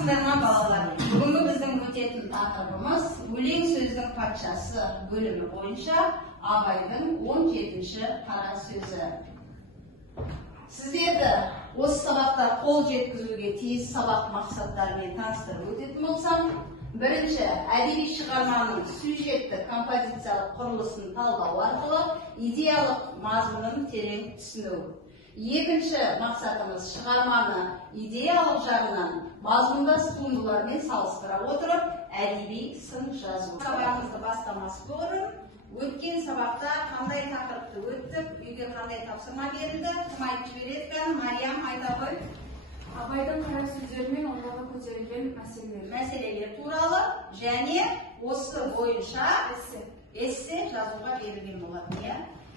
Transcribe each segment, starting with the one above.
Саламатсыздар ма балалар? Бүгінгі біздің өтетін тақырыбымыз өлең сөздің патшасы бөлімі бойынша Абайдың 17-ші қара сөзі. Сіздерді осы сабақта қол жеткізуге тиіс сабақ мақсаттарымен таныстырып өтетін болсам, бірінші, әдеби шығарманың сюжеттік композициялық құрылысын талдау арқылы идеялық мазмұнын терең түсіну. Екінші мақсатымыз шығарманы идеялық жағынан мазмұндас туындылармен салыстыра отырып, әдеби сын жазу. Сабағымызды бастамас бұрын, өткен сабақта қандай тақырыпты өттік, үйге қандай тапсырма берілді, кім айтып жібереді екен? Мариям, айта ғой. Абайдың қара сөздері мен ондағы көтерілген мәселелер туралы және осы бойынша эссе жазуға берілген болады.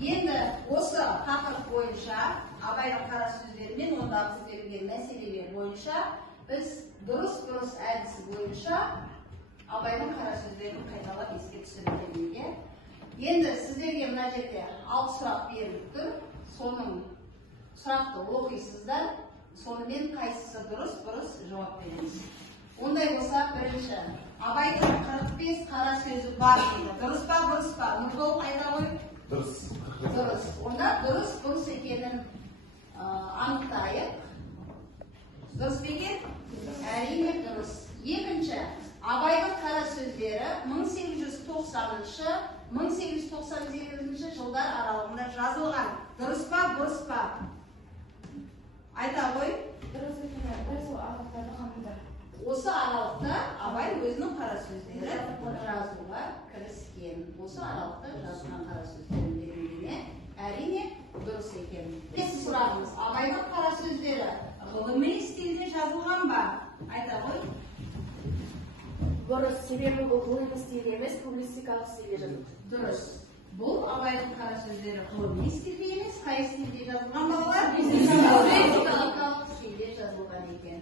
Енді осы тақырып бойынша Абайдың қара сөздері мен ондағы көтерілген мәселелер бойынша біз дұрыс әдісі бойынша Абайдың қара сөздерін қайталап еске түсіргенде. Енді сіздерге мына жерде 6 сұрақ беріліп тұр. Соның сұрақты оқисыздар. Сонымен қайсысы дұрыс жауап береміз. Ондай болса, бірінші, Абайдың 45 қара сөзі бар дейді. Дұрыс па? Нұржол қайда ғой? Дұрыс. Онда дұрыс екенін анықтайық. Дұрыс па екен? Әрине дұрыс. Екінші, Абайдың қара сөздері 1890-1898 жылдар аралығында жазылған. Дұрыс па? Айта ғой. Осы аралықта Абай өзінің қара сөздері жазуға кіріскен. Осы аралықта жазылған қара сөздерін берілгені әрине дұрыс екен. Келесі сұрағымыз, Абайдың қара сөздері ғылыми стилде жазылған ба? Айта ғой. Дұрыс, себебі бұл ғылыми стилде емес, публистикалық стилде жазылған. Дұрыс. Бұл Абайдың қара сөздері ғылыми стилде емес, қай стилде жазылған балалар? Публистикалық стилде жазылған екен.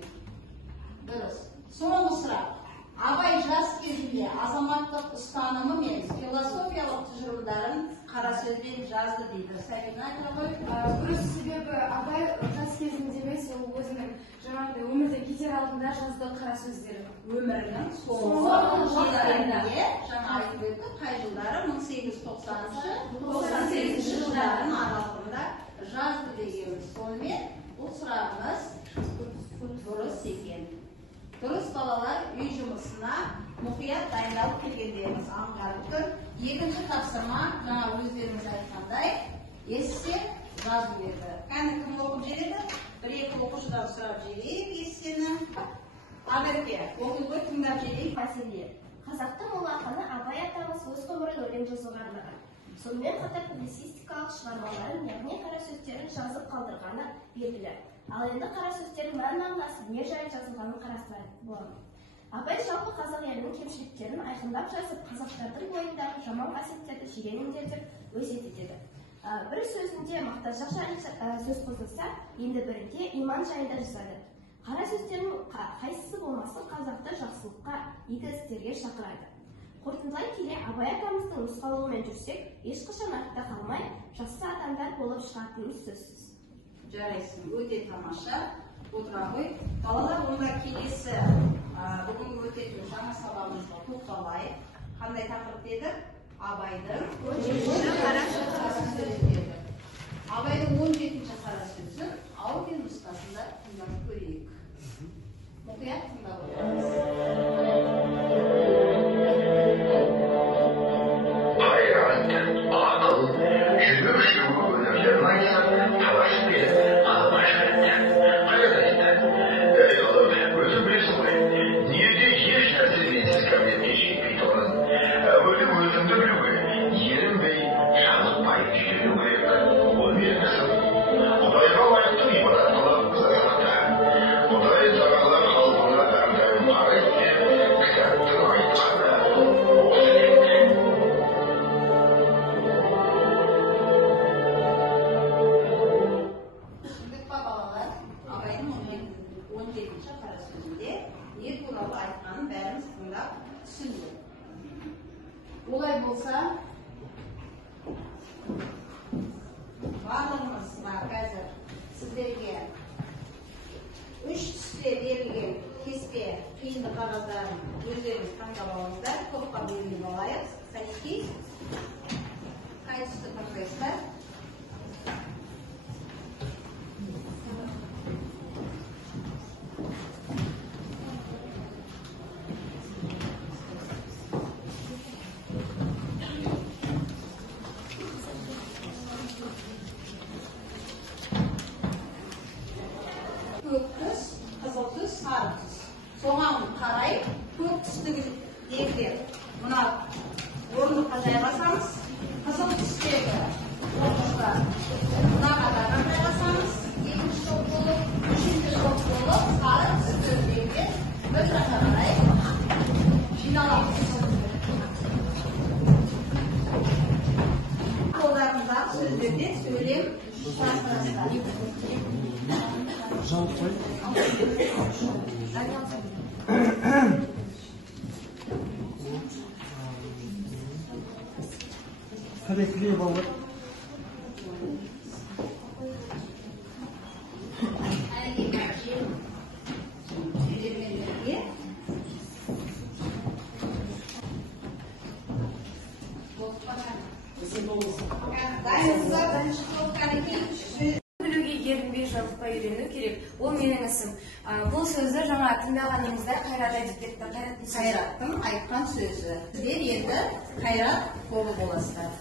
Дұрыс. Соңғы сұрақ. Абай жас кезінде азаматтық ұстанымы мен философиялық тұжырымдарын қара сөзбен жазды дейді. Сәлина айта ғой. Дұрыс, себебі Абай жас кезінде емес, ол өзінің жаңағыдай өмірден кетер алдында жазды қара сөздері. Өмірінің соңғы жылдарында, жаңа айтып өтті, қай жылдары? 1890-98 жылдардың аралығында жазды дегенбіз. Сонымен бұл сұрағымыз дұрыс екен. Дұрыс балалар, үй жұмысына мұқият дайындалып келгендеріңіз аңғарып тұр. Екінші тапсырма, жаңа өздеріңіз айтқандай, эссе жазу еді. Кәні кім оқып жереді? Бір-екі оқушыдан сұрап жерейік эссені. Ақерке, оқып ғой, тыңдап жерейік. Мәселе. Қазақтың ұлы ақыны Абай атамыз өз ғұмырын өлең жазуға арнаған. Сонымен қатар публицистикалық шығармаларын, яғни қара сөздерін жазып қалдырғаны белгілі. Ал енді қара сөздердің мән-мағынасы не жайы жазылғанын қарастырар боламыз. Абай жалпы қазақ елінің кемшіліктерін айқындап жазып, қазақтардың бойындағы жаман қасиеттерді жирен меңгертіп өсиет етеді. Бір сөзінде мақтаншақ жайы сөз қосылса, енді бірінде иман жайында жазады. Қара сөздердің қайсысы болмасын қазақты жақсылыққа, игі істерге шақырады. Қорытындылай келе, Абай атамыздың нұсқалуымен жүрсек, ешқашан артта қалмай, жақсы адамдар болып шығатынымыз сөзсіз. Жарайсың, өте тамаша. Отыра ғой. Балалар, онда келесі бүгінгі өтетін жаңа сабағымызға тоқталайық. Қандай тақырып дедік? Абайдың 17-ші қара сөзі дедік. Абайдың 17-ші қара сөзін аудио нұсқасында тыңдап көрейік. Мұқият тыңдап отырамыз. Hayrat, akıl, жүрек өнерлерін айтып, таласып келіп, алып-қашып етті. Қайрат айтты. Ей ұлым, өзің білесің ғой, неде еш нәрсе менсіз қабілетке жетпей тұрғанын. Әуелі өзіңді білуге, ерінбей, жалықпай жүру керек. Ол менің ісім. Құдайға лайықты ғибадат қылып, саяхатта. Құдай сағалар халқына әрдайым қарайды деп, кітаптың айтқаны осы еді. Абайдың 17-ші қара сөзінде не туралы айтқанын бәріміз тыңдап түсіндік. Олай болса, барлығымызға қазір сіздерге 3 түсте берілген кеспе қиынды қағаздарын өздеріңіз таңдап алыңыздар. Топқа бөлініп алайық. Кәнекей. Қай түсті таңдайсыздар? Көк түс, қызыл түс, сары түс. Соған қарай көк түстігіндегілер. Мына орындыққа жайғасаңыз, қызыл түстегі оқушылар мына қатардан жайғасаңыз, екінші топ болып, үшінші топ болып, сары түстігіндегілер бір жаққа қарай жиналамыз. Қолдарындағы сөздерде сөйлем құрастырасыздар. Hareketliye bağlı. Білуге ерінбей жалықпай үйрену керек. Ол менің ісім. Бұл сөзді жаңа тыңдағаныңызда Қайрат айтып кетті. Қайраттың айтқан сөзі. Сіздер енді Қайрат тобы боласыздар.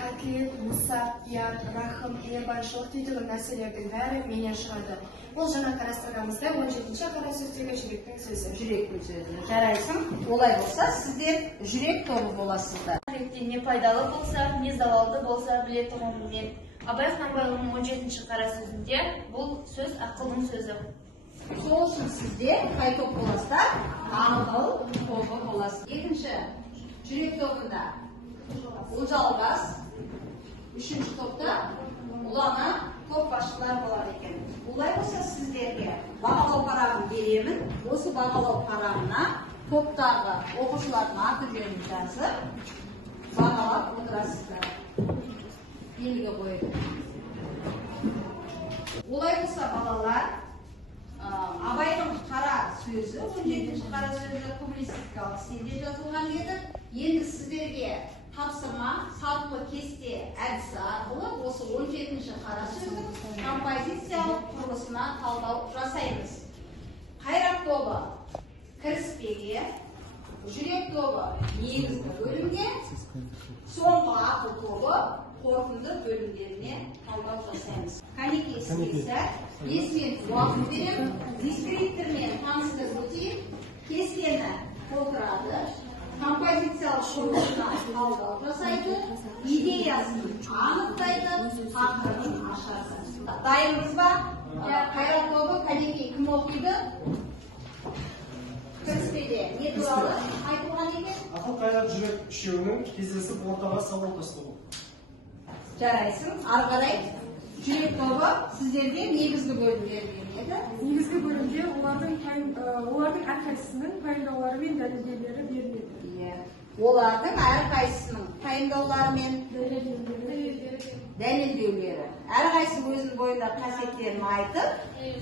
Әкелет, мұсап, яр, рахым, мейірбаншылық дейтін нәрселердің бәрі менен шығады. Бұл жаңа қарастырғанымызда 17-ші қара сөздегі жүректің сөзі. Жүректің сөзі. Жарайсың. Олай болса, сіздер жүрек тобы боласыздар. Не пайдалы болса, не залалды болса білетұғым мен. Абай Құнанбайұлының 17-ші қара сөзінде бұл сөз ақылдың сөзі. Сол үшін сіздер қай топ боласыздар? Ақыл тобы боласыз. Екінші жүрек тобында ұлжалғас, үшінші топта ұлана топ басшылар болады екен. Олай болса сіздерге бағалау парағын беремін. Осы бағалау парағына топтағы оқушылардың аты жөнін жазып, бағалап отырасыздар. Белгі қойып. Олай болса балалар, Абайдың қара сөзі, 17-ші қара сөзі публицистикалық стильде жазылған еді. Енді сіздерге тапсырма, сатылы кесте әдісі арқылы осы 17-ші қара сөздің композициялық құрылысына талдау жасаймыз. Қайрат тобы кіріспеге, жүрек тобы негізгі бөлімге, соңғы ақыл тобы қорытынды бөлімдеріне талдау жасаймыз. Кәнекей сіздер 5 минут уақыт берем, дискриптормен таныстырып өтейін, кестені толтырады, композициялық құрылысына талдау жасайды, идеясын анықтайды, тақырыбын ашады. Дайынбыз ба? Қайрат тобы кәнекей кім оқиды? Кіріспеде не туралы айтылған екен? Ақыл қайрат жүрек үшеуінің кездесіп ортаға сауал тастауы. Жарайсың. Ары қарай жүрек тобы сіздерге негізгі бөлімдер беріледі. Негізгі бөлімде олардың әрқайсысының пайымдаулары мен дәлелдеулері беріледі. Олардың әрқайсысының пайымдаулары мен дәлелдеулері. Әрқайсысы өзінің бойындағы қасиеттерін айтып,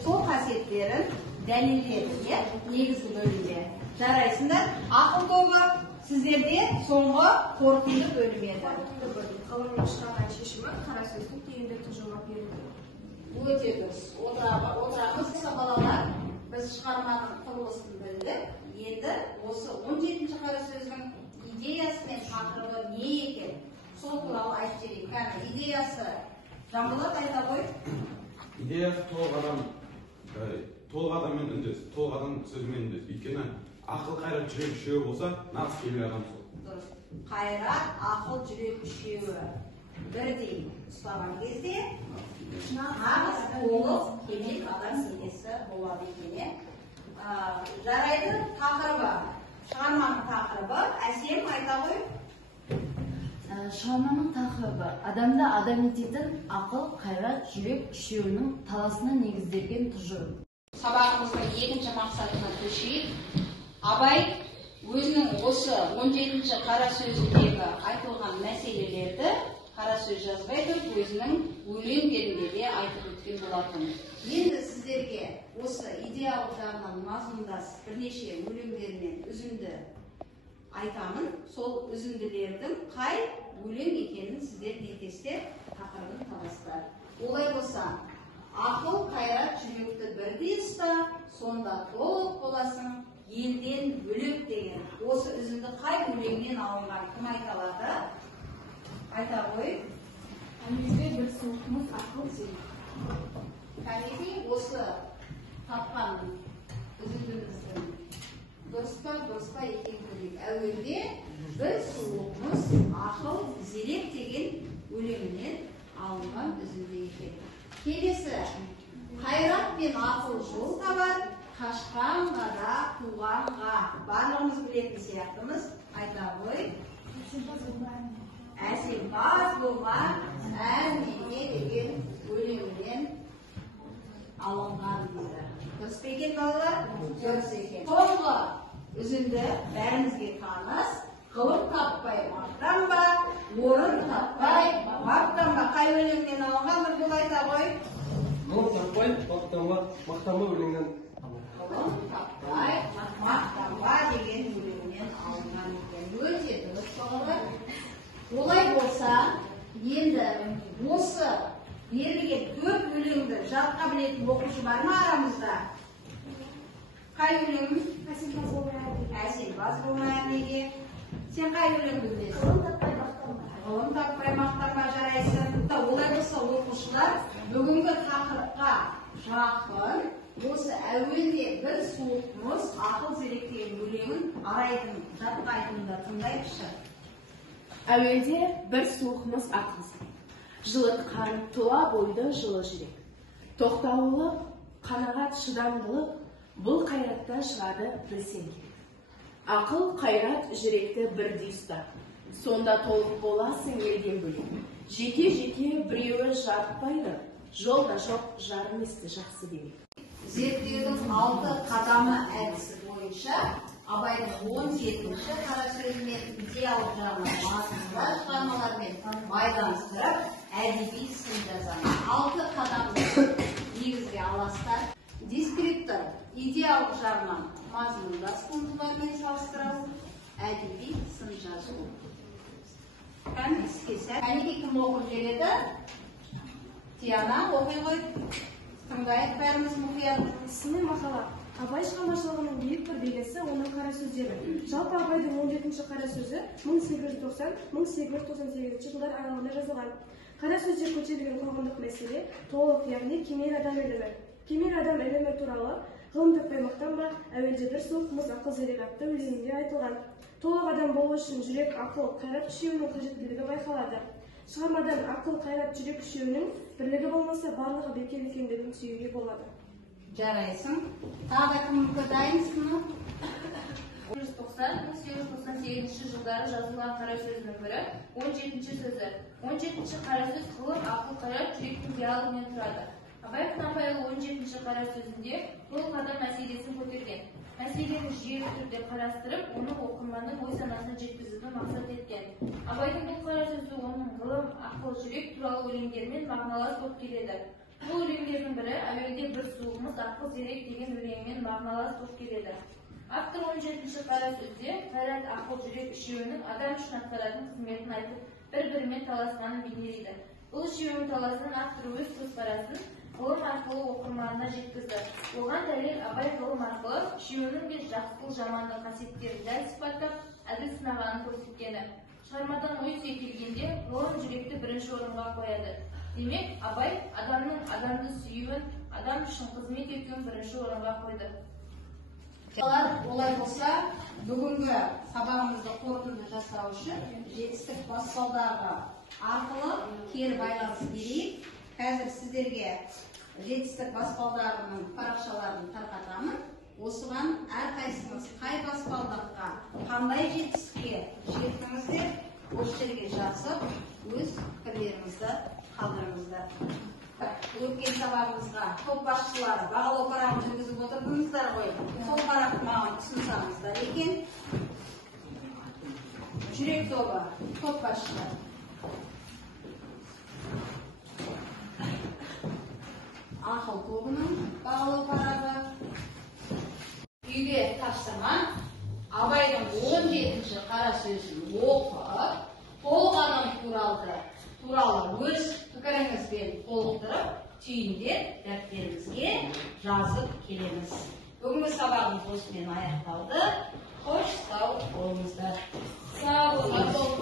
сол қасиеттерін дәлелдеді, негізгі бөлімде. Жарайсыңдар. Ақыл тобы сіздерде соңғы қорытынды бөлім еді. Ғалымның шығарған шешімі қара сөздің түйінді тұжырмап берілді. Өте дұрыс. Отырамыз балалар. Біз шығарманың құрылысын білдік. Енді осы 17-ші қара сөздің идеясы мен тақырыбы не екен? Сол туралы айтып жіберейік. Кәні идеясы Жанболат айта ғой. Идеясы толық адаммен үндес, толық адам сөзімен үндес. Өйткені ақыл қайрат жүрек үшеуі болса, нағыз келер адам сол. Дұрыс. Қайрат, ақыл, жүрек үшеуі бірдей ұстаған кезде нағыз толық кемел адам денесі болады екен. Жарайды, тақырыбы, шығарманың тақырыбы, әсем айта ғой. Шығарманың тақырыбы адамды адам ететін ақыл, қайрат, жүрек үшеуінің таласына негізделген тұжырым. Сабағымыздың екінші мақсатына көшейік. Абай өзінің осы 17-ші қара сөзіндегі айтылған мәселелерді қара сөз жазбай тұрып өзінің өлеңдерінде де айтып өткен болатын. Енді сіздерге осы идеялық жағынан мазмұндас бірнеше өлеңдерінен үзінді айтамын. Сол үзінділердің қай өлең екенін сіздер тестеп тақырыбын табасыздар. Олай болса, ақыл қайрат жүректі бірдей ұста, сонда толық боласың елден бөлек деген. Осы үзінді қай өлеңнен алынған? Кім айта алады? Айта ғой. Әуелде бір суықмыз ақыл зерек. Кәнеки осы тапқан үзіндіміздің дұрыс па екен көрейік. Әуелде бір суықмыз ақыл зерек деген өлеңінен алынған үзінді екен. Келесі, қайрат пен ақыл жол табар, қашқанға да туғанға. Барлығымыз білетін сияқтымыз. Айта ғой. Әсемпаз болған әнене деген өлеңінен алынған дейді. Дұрыс па екен балалар? Дұрыс екен. Соңғы үзінді бәрімізге таныс. Ғылым таппай мақтанба, орын таппай мақтанба. Қай өлеңнен алынған? Бұл айта ғой. Ғылым таппай мақтанба өлеңнен. Ғылым таппай мақтанба деген өлеңнен алынған екен. Өте дұрыс балалар. Олай болса, енді осы берілген төрт өлеңді жатқа білетін оқушы бар ма арамызда? Қай өлең? Әсемпаз болмай неге? Сен қай өлеңді білесің? Ғылым таппай мақтанба жарайсың. Олай болса, оқушылар бүгінгі тақырыпқа жақын осы әуелде бір суық мұз ақыл зерек деген өлеңін арайдың жатқа айтында тыңдайықшы. Әуелде бір суықмыз ақыл жылытқан тұла бойды жылы жүрек. Тоқтаулық, қанағат, шыдамдылық бұл қайраттан шығады білсең керек. Ақыл, қайрат, жүректі бірдей ұста, сонда толық боласың елден бөлек. Жеке-жеке біреуі жарытпайды, жолда жоқ жарым есті жақсы демек. Зерттеудің 6 қадамы әдісі бойынша Абайдың 17-ші қара сөзімен идеялық жағынан мазмұнды шығармалармен байланыстырып, әдеби сын жазады. 6 қадамды негізге аласыздар. Дескриптор идеялық жағынан мазмұндас туындылармен салыстырып, әдеби сын жазу. Кәнеки кім оқып жүреді? Тияна оқи ғой. Тыңдайық бәріміз мұқият. Сыни мақала. Абай шығармашылығының биік бір белесі оның қара сөздері. Жалпы Абайдың 17-ші қара сөзі 1890-1898 жылдар аралығында жазылған. Қара сөзде көтерілген қоғамдық мәселе толық, яғни кемел адам ілімі. Кемел адам ілімі туралы ғылым таппай мақтанба, әуелде бір суық мұз ақыл зерек атты өлеңінде айтылған. Толық адам болу үшін жүрек, ақыл, қайрат үшеуінің қажеттілігі байқалады. Шығармадан ақыл, қайрат, жүрек үшеуінің бірлігі болмаса, барлығы бекер екендігін сүюге болады. Жарайсың. Тағы кімді дайынсың? 1890-1898 жылдары жазылған қара сөзінің бірі 17-ші сөзі. 17-ші қара сөз ғылым, ақыл, қайрат, жүректің диалогымен тұрады. Абай Құнанбайұлы 17-ші қара сөзінде бұл қадам мәселесін көтерген. Мәселені жүйелі түрде қарастырып, оның оқырманның ой санасына жеткізуді мақсат еткен. Абайдың бұл қара сөзі оның ғылым, ақыл, жүрек туралы өлеңдермен мағыналас болып келеді. Бұл өлеңдердің бірі әуелде бір суығымыз ақыл зерек деген өлеңмен мағыналас болып келеді. Автор 17-ші қара сөзде қайрат, ақыл, жүрек үшеуінің адам үшін атқаратын қызметін айтып, бір-бірімен таласқанын бейнелейді. Бұл үшеуінің таласынан автор өз көзқарасын ғылым арқылы оқырманына жеткізді. Оған дәлел Абай ғылым арқылы үшеуінің де жақсылық жамандық қасиеттерін дәл сипаттап, әділ сынағанын көрсеткені. Шығармадан ой келгенде ғылым жүректі бірінші орынға қояды. Демек, Абай адамның адамды сүюін, адам үшін қызмет етуін бірінші орынға қойды. Олай болса, бүгінгі сабағымызды қорытынды жасау үшін жетістік баспалдағы арқылы кері байланыс берейік. Қазір сіздерге жетістік баспалдағының парақшаларын тарқатамын. Осыған әрқайсыңыз қай баспалдаққа, қандай жетістікке жеттіңіздер, осы жерге жазып, өз пікірлеріңізді қалдырыңыздар. Өткен сабағымызға топ басшылары бағалау парағын жүргізіп отырдыңыздар ғой. Сол парақты маған ұсынсаңыздар екен. Жүрек тобы, топ басшылар. үйге тапсырман абайдың 17-ші қара сөзін оқып, толық адам туралы өз пікіріңізбен толықтырып, түйіндеп дәптеріңізге жазып келеміз. Бүгінгі сабағымыз осымен аяқталды. Қош сау болыңыздар. Сау болыңыздар.